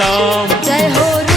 दाम जय हो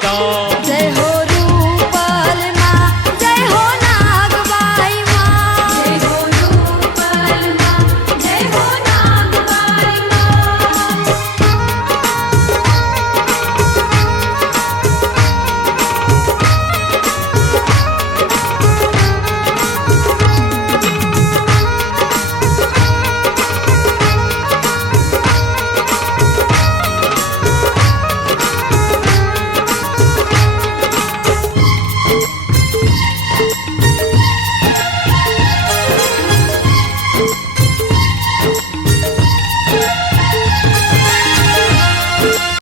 Go.